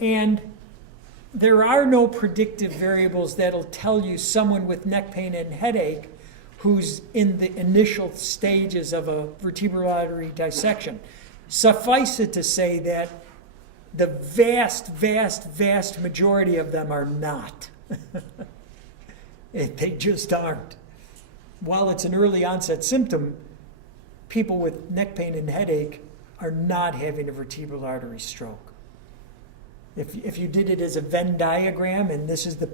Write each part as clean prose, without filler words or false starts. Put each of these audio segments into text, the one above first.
And there are no predictive variables that'll tell you someone with neck pain and headache who's in the initial stages of a vertebral artery dissection. Suffice it to say that the vast, vast, vast majority of them are not. They just aren't. While it's an early onset symptom, people with neck pain and headache are not having a vertebral artery stroke. If you did it as a Venn diagram, and this is the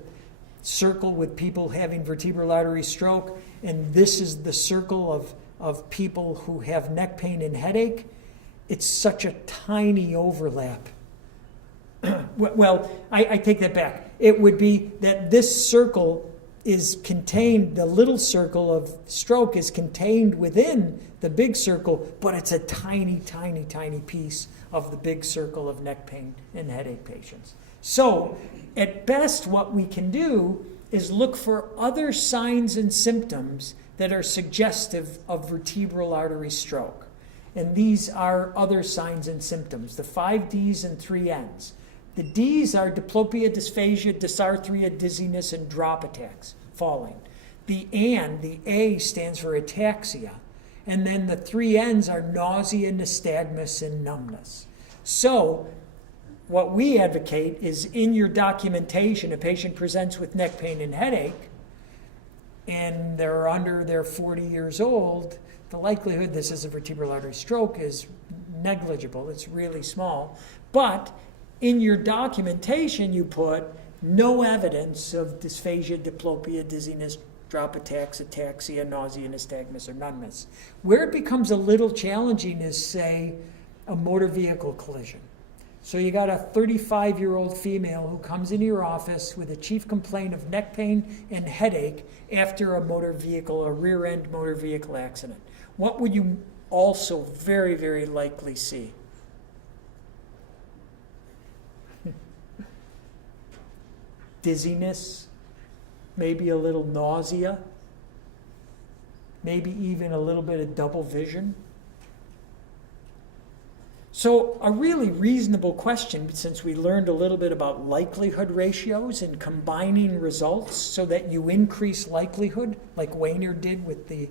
circle with people having vertebral artery stroke, and this is the circle of people who have neck pain and headache, it's such a tiny overlap. Well, I take that back. It would be that this circle is contained, the little circle of stroke is contained within the big circle, but it's a tiny, tiny, tiny piece of the big circle of neck pain and headache patients. So, at best, what we can do is look for other signs and symptoms that are suggestive of vertebral artery stroke. And these are other signs and symptoms, the 5 Ds and 3 Ns. The Ds are diplopia, dysphagia, dysarthria, dizziness, and drop attacks, falling. The A stands for ataxia. And then the 3 Ns are nausea, nystagmus, and numbness. So what we advocate is in your documentation, a patient presents with neck pain and headache, and they're 40 years old, the likelihood this is a vertebral artery stroke is negligible. It's really small. But in your documentation, you put no evidence of dysphagia, diplopia, dizziness, drop attacks, ataxia, nausea, nystagmus, or numbness. Where it becomes a little challenging is, say, a motor vehicle collision. So you got a 35-year-old female who comes into your office with a chief complaint of neck pain and headache after a rear-end motor vehicle accident. What would you also very, very likely see? Dizziness, maybe a little nausea, maybe even a little bit of double vision. So a really reasonable question, since we learned a little bit about likelihood ratios and combining results so that you increase likelihood, like Wayner did with the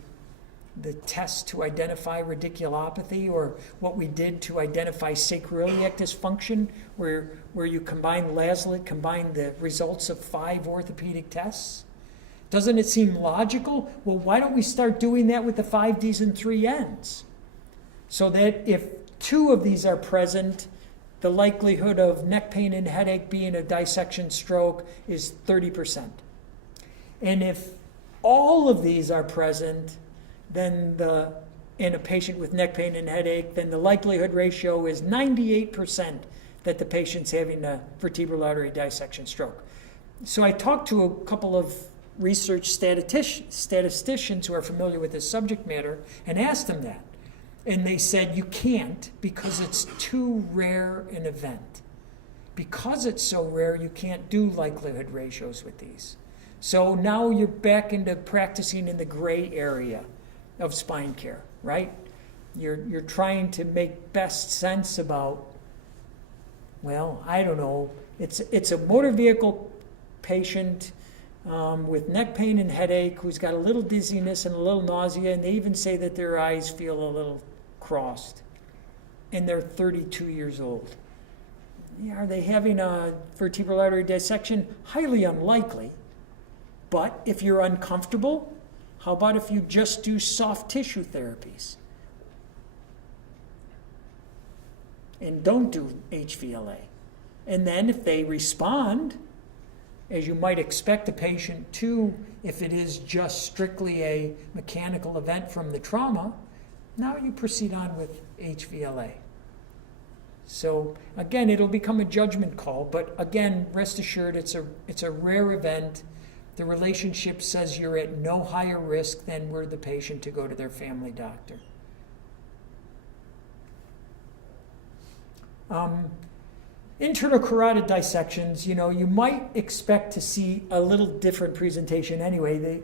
test to identify radiculopathy, or what we did to identify sacroiliac dysfunction, where you combine the results of 5 orthopedic tests. Doesn't it seem logical? Well, why don't we start doing that with the 5 Ds and 3 Ns? So that if 2 of these are present, the likelihood of neck pain and headache being a dissection stroke is 30%. And if all of these are present, then in a patient with neck pain and headache, then the likelihood ratio is 98% that the patient's having a vertebral artery dissection stroke. So I talked to a couple of research statisticians who are familiar with this subject matter and asked them that. And they said, you can't, because it's too rare an event. Because it's so rare, you can't do likelihood ratios with these. So now you're back into practicing in the gray area of spine care, right? You're trying to make best sense about, well, I don't know, it's a motor vehicle patient with neck pain and headache who's got a little dizziness and a little nausea, and they even say that their eyes feel a little crossed, and they're 32 years old. Are they having a vertebral artery dissection? Highly unlikely. But if you're uncomfortable, how about if you just do soft tissue therapies and don't do HVLA? And then if they respond, as you might expect a patient to, if it is just strictly a mechanical event from the trauma, now you proceed on with HVLA. So again, it'll become a judgment call, but again, rest assured it's a rare event. The relationship says you're at no higher risk than were the patient to go to their family doctor. Internal carotid dissections, you might expect to see a little different presentation anyway.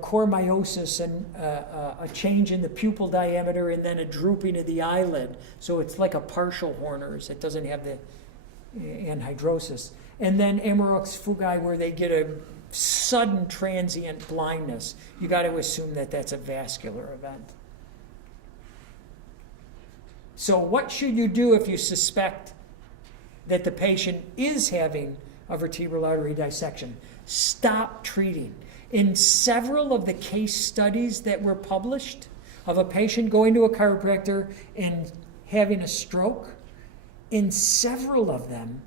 Core meiosis and a change in the pupil diameter and then a drooping of the eyelid. So it's like a partial Horner's. It doesn't have anhidrosis. And then Amaroque's fugae, where they get a sudden transient blindness. You got to assume that that's a vascular event. So what should you do if you suspect that the patient is having a vertebral artery dissection? Stop treating. In several of the case studies that were published of a patient going to a chiropractor and having a stroke, in several of them,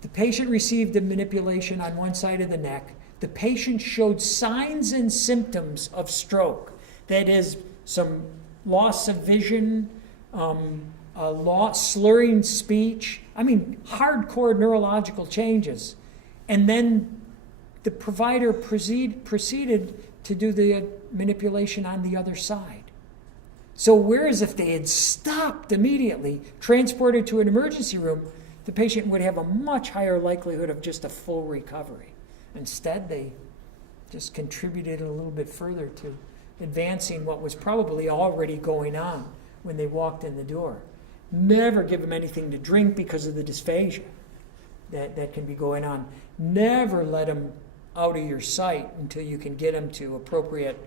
the patient received a manipulation on one side of the neck. The patient showed signs and symptoms of stroke. That is, some loss of vision, slurring speech, hardcore neurological changes. And then the provider proceeded to do the manipulation on the other side. So whereas if they had stopped immediately, transported to an emergency room, the patient would have a much higher likelihood of just a full recovery. Instead, they just contributed a little bit further to advancing what was probably already going on when they walked in the door. Never give them anything to drink because of the dysphagia that can be going on. Never let them out of your sight until you can get them to appropriate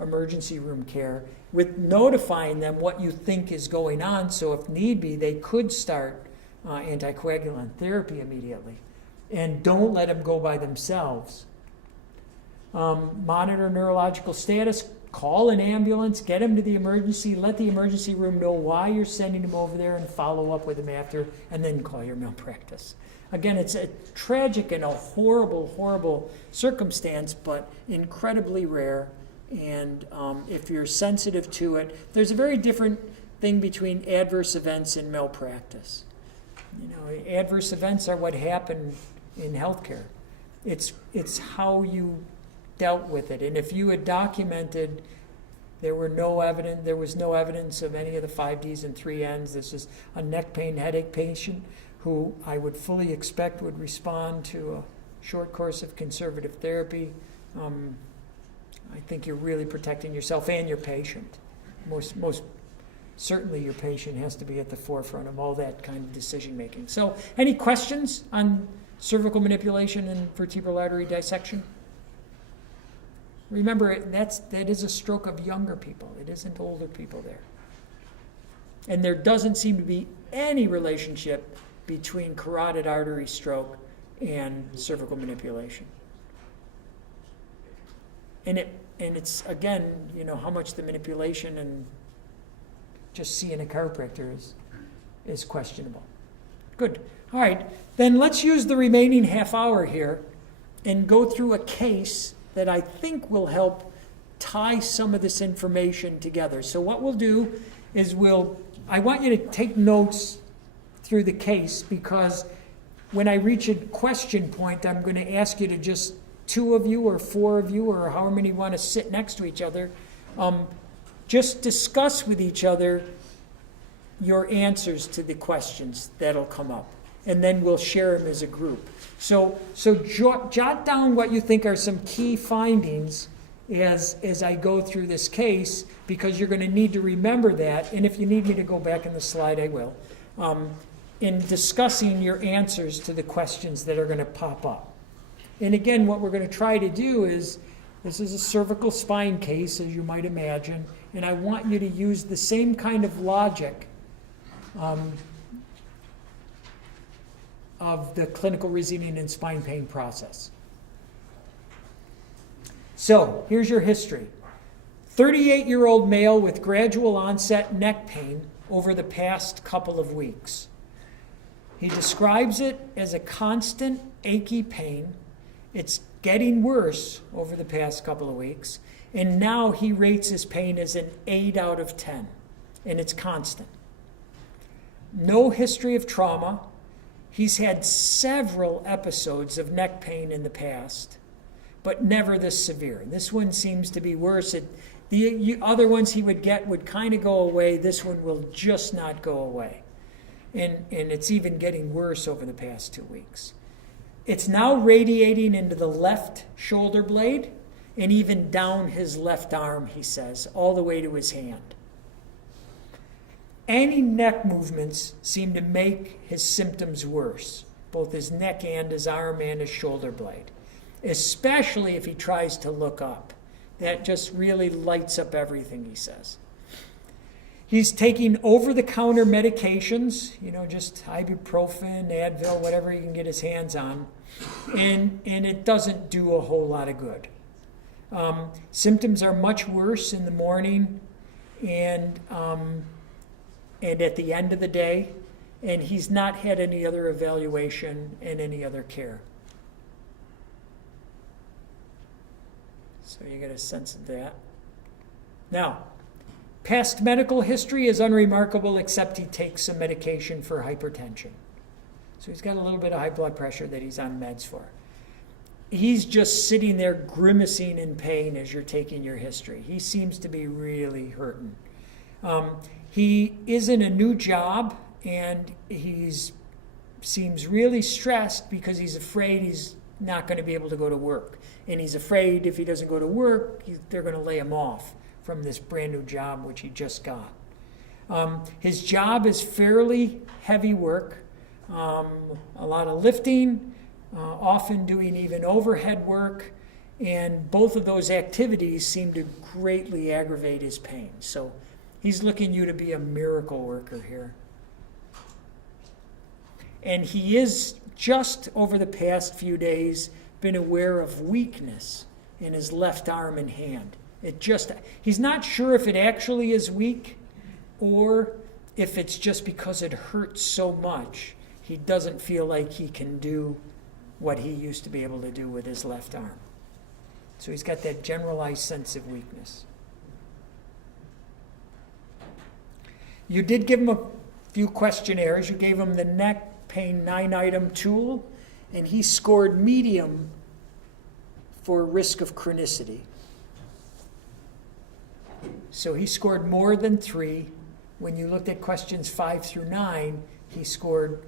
emergency room care, with notifying them what you think is going on, so if need be, they could start anticoagulant therapy immediately. And don't let them go by themselves. Monitor neurological status, call an ambulance, get them to the emergency, let the emergency room know why you're sending them over there, and follow up with them after, and then call your malpractice. Again, it's a tragic and a horrible, horrible circumstance, but incredibly rare. And if you're sensitive to it, there's a very different thing between adverse events and malpractice. Adverse events are what happen in healthcare. It's how you dealt with it. And if you had documented there was no evidence of any of the 5Ds and 3Ns, this is a neck pain, headache patient who I would fully expect would respond to a short course of conservative therapy, I think you're really protecting yourself and your patient. Most certainly your patient has to be at the forefront of all that kind of decision making. So any questions on cervical manipulation and vertebral artery dissection? Remember, that is a stroke of younger people. It isn't older people there. And there doesn't seem to be any relationship between carotid artery stroke and cervical manipulation. And it's again, how much the manipulation and just seeing a chiropractor is questionable. Good. All right. Then let's use the remaining half hour here and go through a case that I think will help tie some of this information together. So what we'll do is I want you to take notes through the case, because when I reach a question point, I'm going to ask you to just, 2 of you or 4 of you or however many want to sit next to each other, just discuss with each other your answers to the questions that'll come up. And then we'll share them as a group. So jot down what you think are some key findings as I go through this case, because you're going to need to remember that. And if you need me to go back in the slide, I will. In discussing your answers to the questions that are going to pop up. And again, what we're going to try to do is, this is a cervical spine case, as you might imagine, and I want you to use the same kind of logic of the clinical reasoning and spine pain process. So, here's your history. 38-year-old male with gradual onset neck pain over the past couple of weeks. He describes it as a constant achy pain. It's getting worse over the past couple of weeks, and now he rates his pain as an 8 out of 10, and it's constant. No history of trauma. He's had several episodes of neck pain in the past, but never this severe. This one seems to be worse. The other ones he would get would kind of go away. This one will just not go away. And it's even getting worse over the past 2 weeks. It's now radiating into the left shoulder blade and even down his left arm, he says, all the way to his hand. Any neck movements seem to make his symptoms worse, both his neck and his arm and his shoulder blade, especially if he tries to look up. That just really lights up everything, he says. He's taking over-the-counter medications, just ibuprofen, Advil, whatever he can get his hands on, and it doesn't do a whole lot of good. Symptoms are much worse in the morning and at the end of the day, and he's not had any other evaluation and any other care. So you get a sense of that. Now, past medical history is unremarkable except he takes some medication for hypertension. So he's got a little bit of high blood pressure that he's on meds for. He's just sitting there grimacing in pain as you're taking your history. He seems to be really hurting. He is in a new job and seems really stressed because he's afraid he's not going to be able to go to work. And he's afraid if he doesn't go to work, they're going to lay him off from this brand new job, which he just got. His job is fairly heavy work, a lot of lifting, often doing even overhead work, and both of those activities seem to greatly aggravate his pain. So he's looking you to be a miracle worker here. And he is just over the past few days been aware of weakness in his left arm and hand. He's not sure if it actually is weak or if it's just because it hurts so much he doesn't feel like he can do what he used to be able to do with his left arm. So he's got that generalized sense of weakness. You did give him a few questionnaires. You gave him the neck pain 9-item tool, and he scored medium for risk of chronicity. So he scored more than 3. When you looked at questions 5 through 9, he scored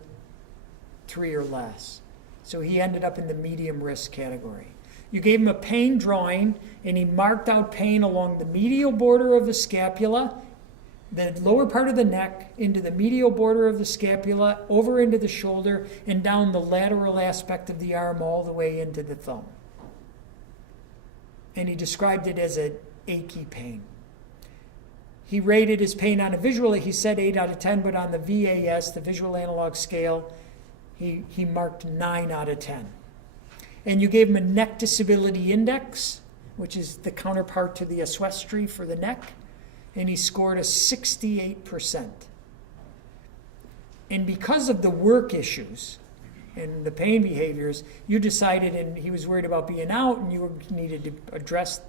3 or less. So he ended up in the medium risk category. You gave him a pain drawing, and he marked out pain along the medial border of the scapula, the lower part of the neck, into the medial border of the scapula, over into the shoulder, and down the lateral aspect of the arm all the way into the thumb. And he described it as an achy pain. He rated his pain on a visual, he said 8 out of 10, but on the VAS, the visual analog scale, he marked 9 out of 10. And you gave him a neck disability index, which is the counterpart to the Oswestry for the neck, and he scored a 68%. And because of the work issues and the pain behaviors, you decided, and he was worried about being out, and you needed to address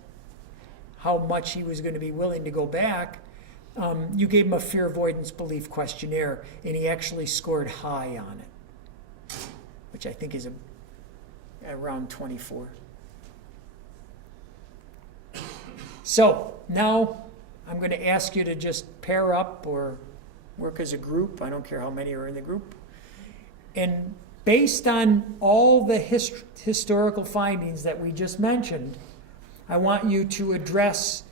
how much he was going to be willing to go back. You gave him a fear avoidance belief questionnaire, and he actually scored high on it, which I think is around 24. So now I'm going to ask you to just pair up or work as a group. I don't care how many are in the group. And based on all the historical findings that we just mentioned, I want you to address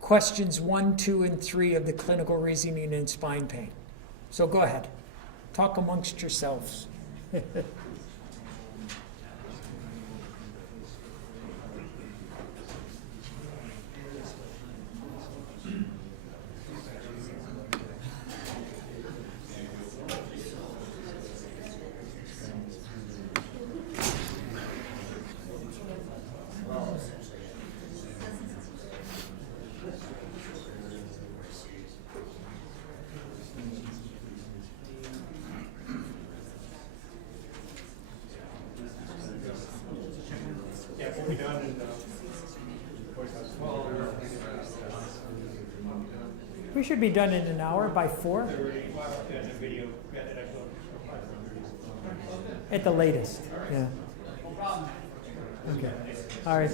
questions 1, 2, and 3 of the clinical reasoning in spine pain. So go ahead. Talk amongst yourselves. We should be done in an hour by 4. At the latest. Yeah. Okay. All right.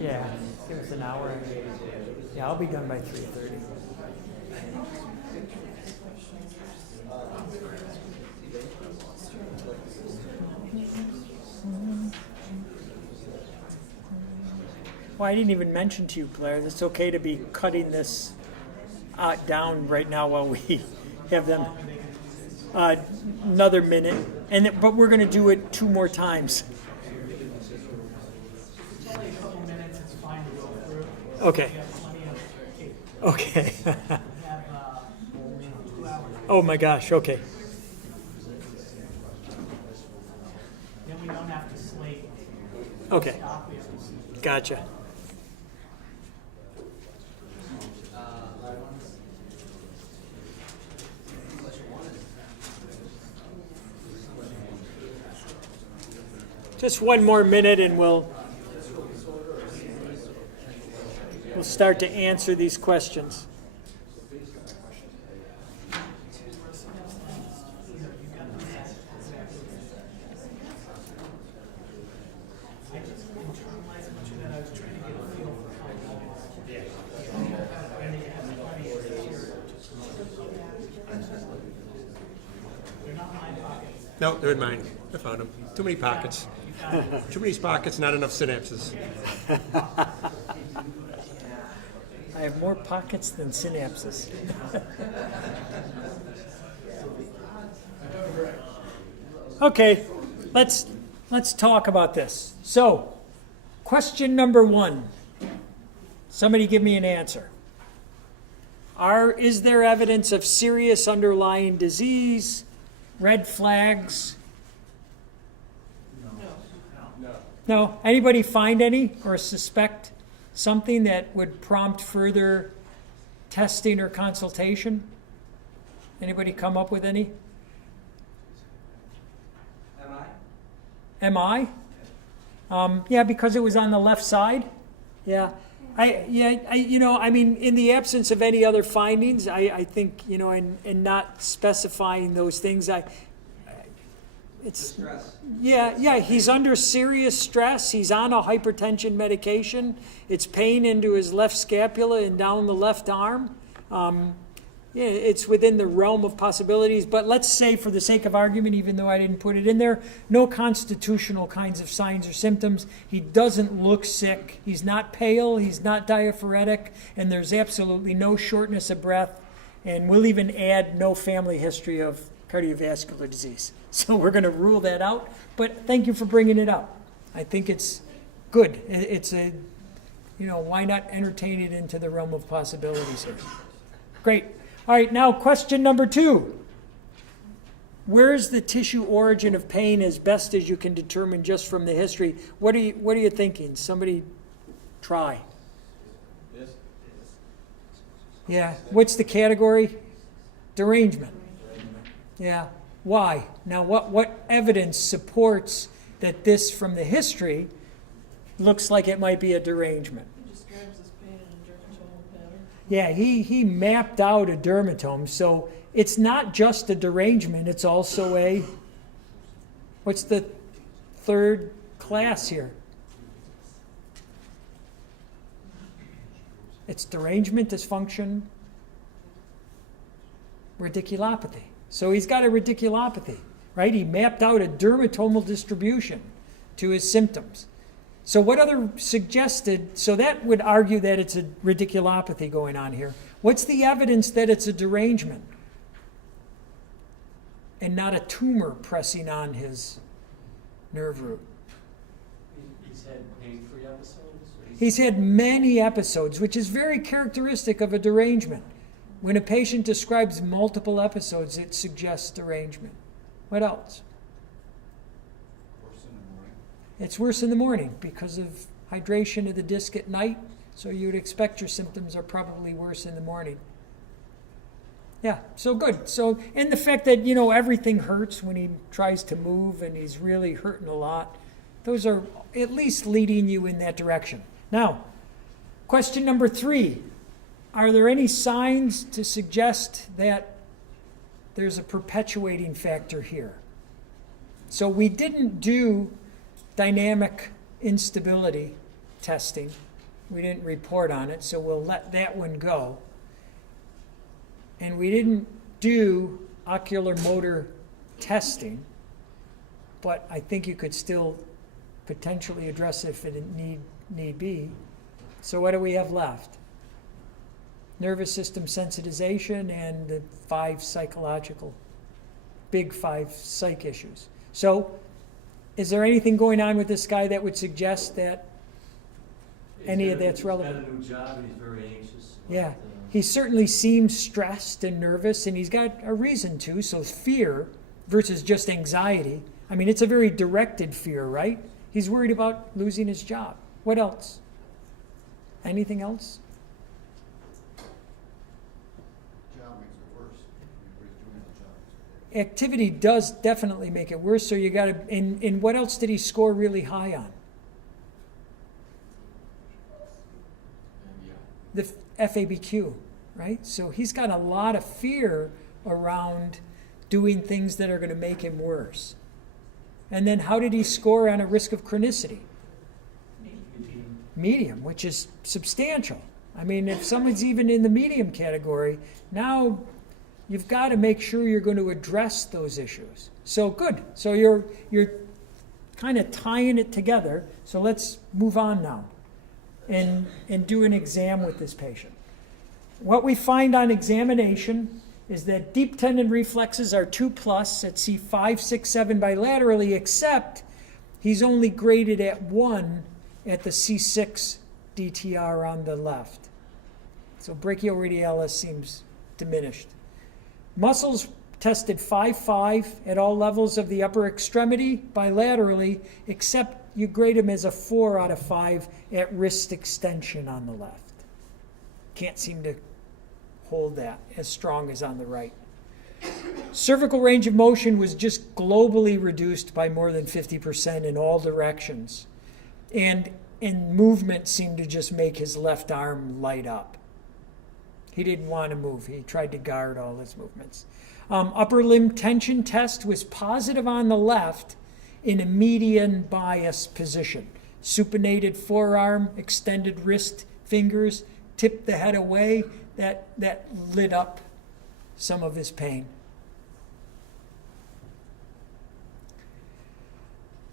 Yeah. Give us an hour. Yeah, I'll be done by 3:30. Well, I didn't even mention to you, Blair, it's okay to be cutting this down right now while we have them. Another minute, but we're going to do it 2 more times. Okay. Okay. Oh my gosh. Okay. Then we don't have to slate. Okay. Gotcha. Just 1 more minute and we'll start to answer these questions. No, they're in mine. I found them. Too many pockets. Too many pockets, not enough synapses. I have more pockets than synapses. Okay, let's talk about this. So, question number 1. Somebody give me an answer. Is there evidence of serious underlying disease? Red flags? No. Anybody find any or suspect something that would prompt further testing or consultation? Anybody come up with any? MI? Yeah, because it was on the left side. Yeah. I mean, in the absence of any other findings, I think, and not specifying those things, he's under serious stress. He's on a hypertension medication. It's pain into his left scapula and down the left arm. It's within the realm of possibilities. But let's say, for the sake of argument, even though I didn't put it in there, no constitutional kinds of signs or symptoms. He doesn't look sick. He's not pale. He's not diaphoretic. And there's absolutely no shortness of breath. And we'll even add no family history of cardiovascular disease. So we're going to rule that out. But thank you for bringing it up. I think it's good. It's why not entertain it into the realm of possibilities here? Great. All right, now question number 2. Where's the tissue origin of pain as best as you can determine just from the history? What are you thinking? Somebody try. Yeah. What's the category? Derangement. Yeah. Why? Now, what evidence supports that this, from the history, looks like it might be a derangement? He describes this pain in a dermatomal pattern. Yeah, he mapped out a dermatome, so it's not just a derangement, it's also what's the third class here? It's derangement, dysfunction, radiculopathy. So he's got a radiculopathy, right? He mapped out a dermatomal distribution to his symptoms. So what other suggested, so that would argue that it's a radiculopathy going on here. What's the evidence that it's a derangement and not a tumor pressing on his nerve root? He's had pain-free episodes? He's had many episodes, which is very characteristic of a derangement. When a patient describes multiple episodes, it suggests derangement. What else? It's worse in the morning because of hydration of the disc at night. So you'd expect your symptoms are probably worse in the morning. Yeah, so good. So, and the fact that, everything hurts when he tries to move and he's really hurting a lot, those are at least leading you in that direction. Now, question number 3. Are there any signs to suggest that there's a perpetuating factor here? So we didn't do dynamic instability testing. We didn't report on it, so we'll let that one go. And we didn't do ocular motor testing, but I think you could still potentially address it if it need be. So what do we have left? nervous system sensitization, and the 5 psychological, big 5 psych issues. So, is there anything going on with this guy that would suggest that any of that's relevant? He's got a new job and he's very anxious. Yeah, he certainly seems stressed and nervous, and he's got a reason to. So fear versus just anxiety. I mean, it's a very directed fear, right? He's worried about losing his job. What else? Anything else? Job makes it worse. Everybody's doing the job. Activity does definitely make it worse. So you got to. And what else did he score really high on? And yeah, The FABQ, right? So he's got a lot of fear around doing things that are going to make him worse. And then how did he score on a risk of chronicity? Medium, which is substantial. I mean, if someone's even in the medium category, now you've got to make sure you're going to address those issues. So good. So you're kind of tying it together. So let's move on now and do an exam with this patient. What we find on examination is that deep tendon reflexes are 2+ at C5, 6, 7 bilaterally, except he's only graded at 1 at the C6 DTR on the left. So brachioradialis seems diminished. Muscles tested 5-5 at all levels of the upper extremity bilaterally, except you grade him as a 4 out of 5 at wrist extension on the left. Can't seem to hold that as strong as on the right. Cervical range of motion was just globally reduced by more than 50% in all directions. And movement seemed to just make his left arm light up. He didn't want to move. He tried to guard all his movements. Upper limb tension test was positive on the left in a median bias position. Supinated forearm, extended wrist fingers, tipped the head away. That lit up some of his pain.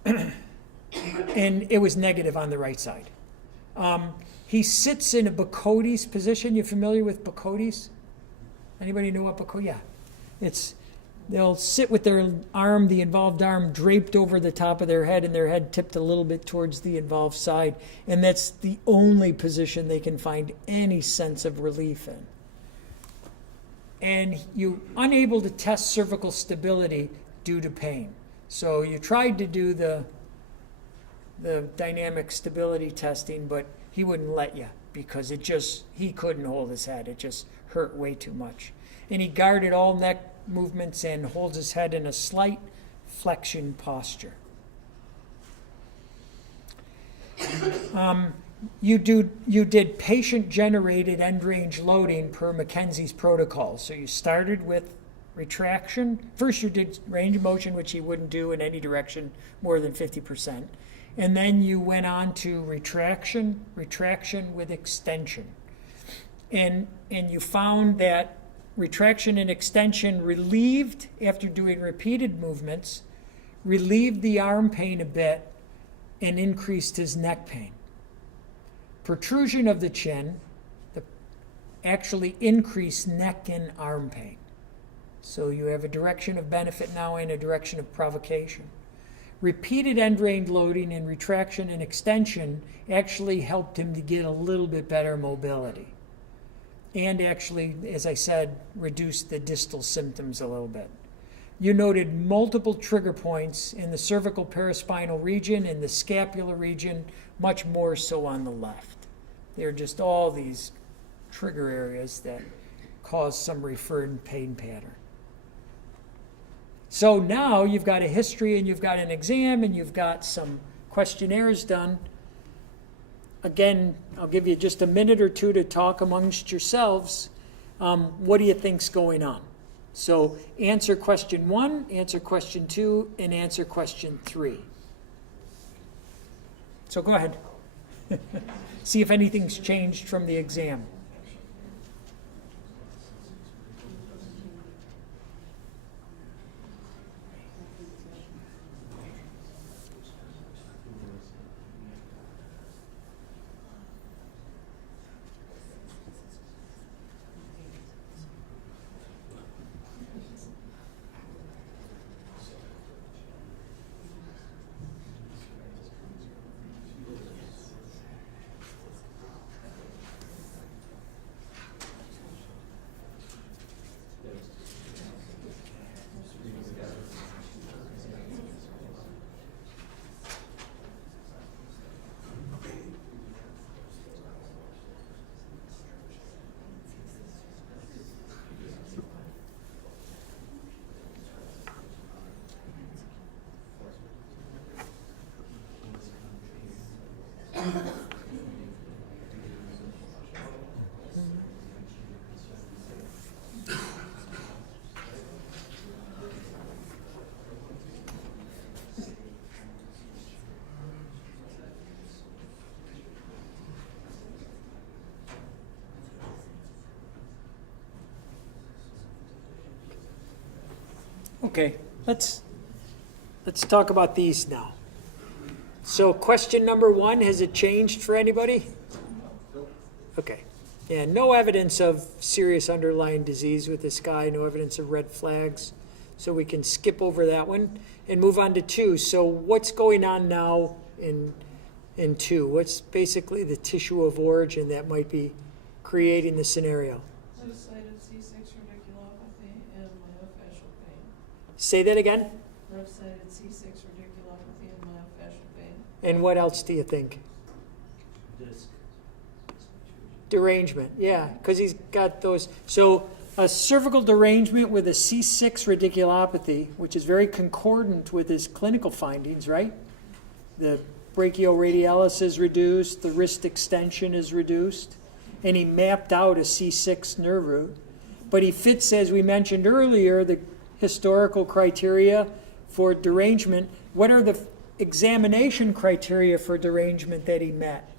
And it was negative on the right side. He sits in a Bacotes position. You familiar with Bacotes? Anybody know what Bacotes? Yeah. They'll sit with their arm, the involved arm, draped over the top of their head and their head tipped a little bit towards the involved side. And that's the only position they can find any sense of relief in. And you're unable to test cervical stability due to pain. So you tried to do the dynamic stability testing, but he wouldn't let you because he couldn't hold his head. It just hurt way too much. And he guarded all neck movements and holds his head in a slight flexion posture. You did patient-generated end-range loading per Mackenzie's protocol. So you started with retraction. First you did range of motion, which he wouldn't do in any direction more than 50%. And then you went on to retraction with extension. And you found that retraction and extension relieved, after doing repeated movements, relieved the arm pain a bit and increased his neck pain. Protrusion of the chin actually increased neck and arm pain. So you have a direction of benefit now and a direction of provocation. Repeated end-range loading and retraction and extension actually helped him to get a little bit better mobility. And actually, as I said, reduced the distal symptoms a little bit. You noted multiple trigger points in the cervical paraspinal region and the scapular region, much more so on the left. They're just all these trigger areas that cause some referred pain pattern. So now you've got a history and you've got an exam and you've got some questionnaires done. Again, I'll give you just a minute or two to talk amongst yourselves. What do you think's going on? So answer question 1, answer question 2, and answer question 3. So go ahead. See if anything's changed from the exam. Okay, let's talk about these now. So question number 1, has it changed for anybody? Okay. Yeah, no evidence of serious underlying disease with this guy, no evidence of red flags. So we can skip over that one and move on to 2. So what's going on now in 2? What's basically the tissue of origin that might be creating the scenario? Left-sided C6 radiculopathy and myofascial pain. Say that again? Left-sided C6 radiculopathy and myofascial pain. And what else do you think? Disc. Derangement, yeah, because he's got those. So a cervical derangement with a C6 radiculopathy, which is very concordant with his clinical findings, right? The brachioradialis is reduced, the wrist extension is reduced, and he mapped out a C6 nerve root. But he fits, as we mentioned earlier, the historical criteria for derangement. What are the examination criteria for derangement that he met?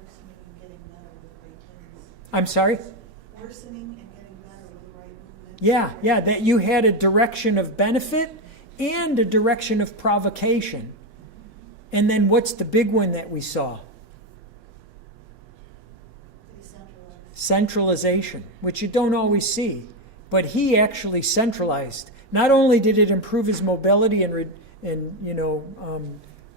Worsening and getting better with right hands. I'm sorry? Worsening and getting better with right movement. Yeah, that you had a direction of benefit and a direction of provocation. And then what's the big one that we saw? Decentralized. Centralization, which you don't always see. But he actually centralized. Not only did it improve his mobility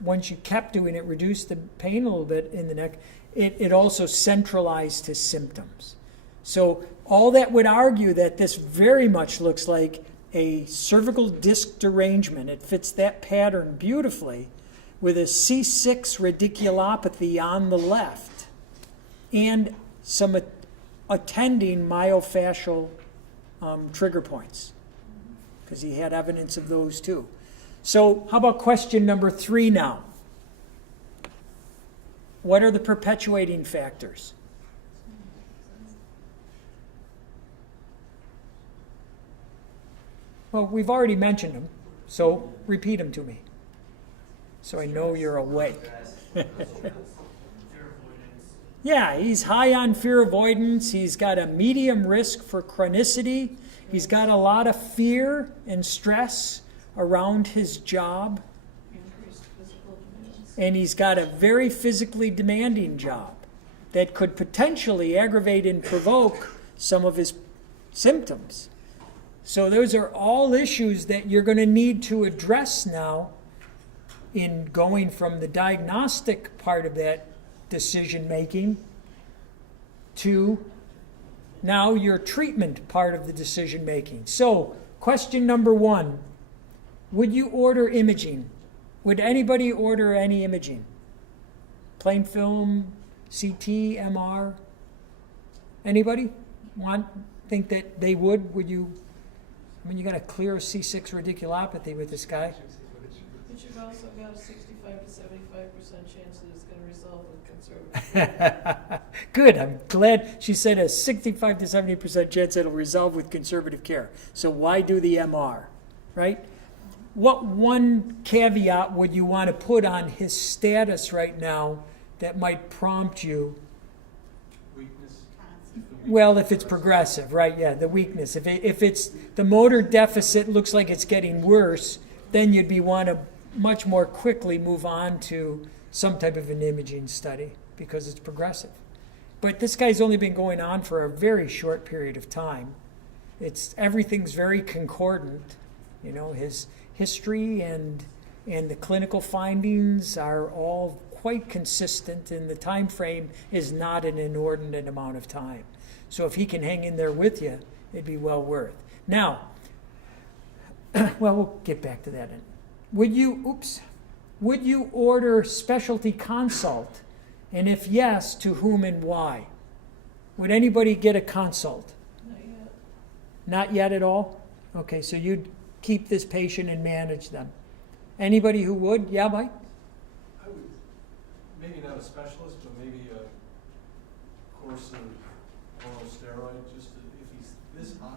once you kept doing it, reduced the pain a little bit in the neck, it also centralized his symptoms. So all that would argue that this very much looks like a cervical disc derangement. It fits that pattern beautifully with a C6 radiculopathy on the left and some attending myofascial trigger points, because he had evidence of those too. So how about question number 3 now? What are the perpetuating factors? Well, we've already mentioned them, so repeat them to me, so I know you're awake. Yeah, he's high on fear avoidance. He's got a medium risk for chronicity. He's got a lot of fear and stress around his job. Increased physical demands. And he's got a very physically demanding job that could potentially aggravate and provoke some of his symptoms. So those are all issues that you're going to need to address now in going from the diagnostic part of that decision making to now your treatment part of the decision making. So question number 1, would you order imaging? Would anybody order any imaging? Plain film, CT, MR? Anybody think that they would? Would you? I mean, you got a clear C6 radiculopathy with this guy. But you've also got a 65 to 75% chance that it's going to resolve with conservative. Good. I'm glad she said a 65 to 70% chance it'll resolve with conservative care. So why do the MR, right? What one caveat would you want to put on his status right now that might prompt you? Weakness. Well, if it's progressive, right? Yeah, the weakness. If it's the motor deficit looks like it's getting worse, then you'd want to much more quickly move on to some type of an imaging study because it's progressive. But this guy's only been going on for a very short period of time. Everything's very concordant. You know, his history and the clinical findings are all quite consistent, and the time frame is not an inordinate amount of time. So if he can hang in there with you, it'd be well worth. Now, well, we'll get back to that. Would you order specialty consult? And if yes, to whom and why? Would anybody get a consult? Not yet. Not yet at all? Okay, so you'd keep this patient and manage them. Anybody who would? Yeah, Mike? I would, maybe not a specialist, but maybe a course of oral steroid, just if he's this high.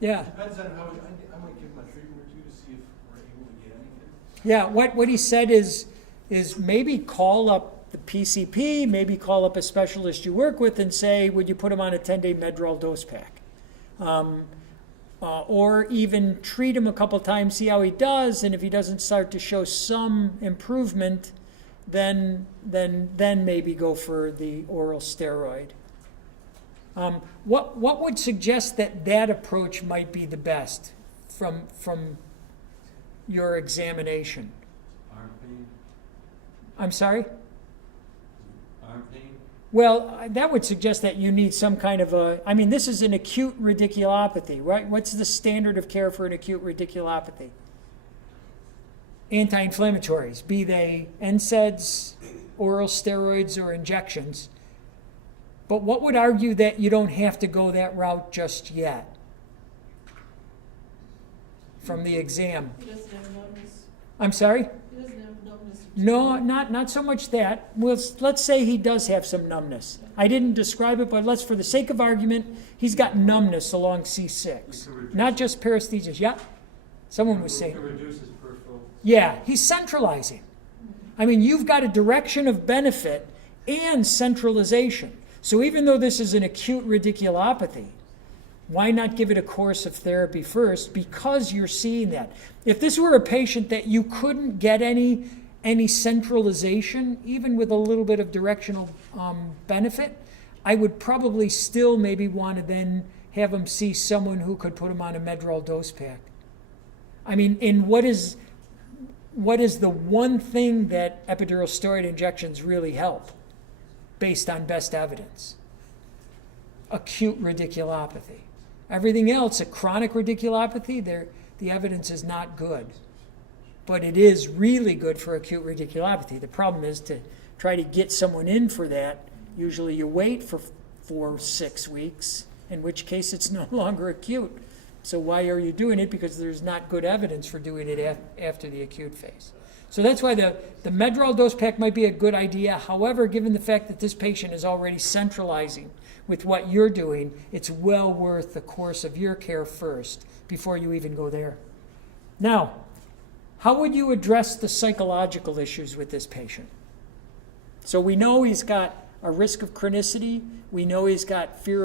Yeah. Depends on how, I might give him a treatment or two to see if we're able to get anything. Yeah, what he said is maybe call up the PCP, maybe call up a specialist you work with and say, would you put him on a 10-day Medrol dose pack? or even treat him a couple times, see how he does, and if he doesn't start to show some improvement, then maybe go for the oral steroid. What would suggest that approach might be the best from your examination? Arm pain, I'm sorry? arm pain, Well, that would suggest that you need some kind of this is an acute radiculopathy, right? What's the standard of care for an acute radiculopathy? Anti-inflammatories, be they NSAIDs, oral steroids, or injections. But what would argue that you don't have to go that route just yet from the exam? He doesn't have numbness, I'm sorry? he doesn't have numbness. No, not so much that. Well, let's say he does have some numbness. I didn't describe it, but let's, for the sake of argument, he's got numbness along C6. Not just paresthesias. Yeah? Someone was saying. It reduces peripheral. Yeah, he's centralizing. I mean, you've got a direction of benefit and centralization. So even though this is an acute radiculopathy, why not give it a course of therapy first? Because you're seeing that. If this were a patient that you couldn't get any centralization, even with a little bit of directional benefit, I would probably still maybe want to then have him see someone who could put him on a Medrol dose pack. I mean, what is the one thing that epidural steroid injections really help, based on best evidence? Acute radiculopathy. Everything else, a chronic radiculopathy, the evidence is not good. But it is really good for acute radiculopathy. The problem is to try to get someone in for that. Usually you wait for 4 or 6 weeks, in which case it's no longer acute. So why are you doing it? Because there's not good evidence for doing it after the acute phase. So that's why the Medrol dose pack might be a good idea. However, given the fact that this patient is already centralizing with what you're doing, it's well worth the course of your care first before you even go there. Now, how would you address the psychological issues with this patient? So we know he's got a risk of chronicity. We know he's got fear of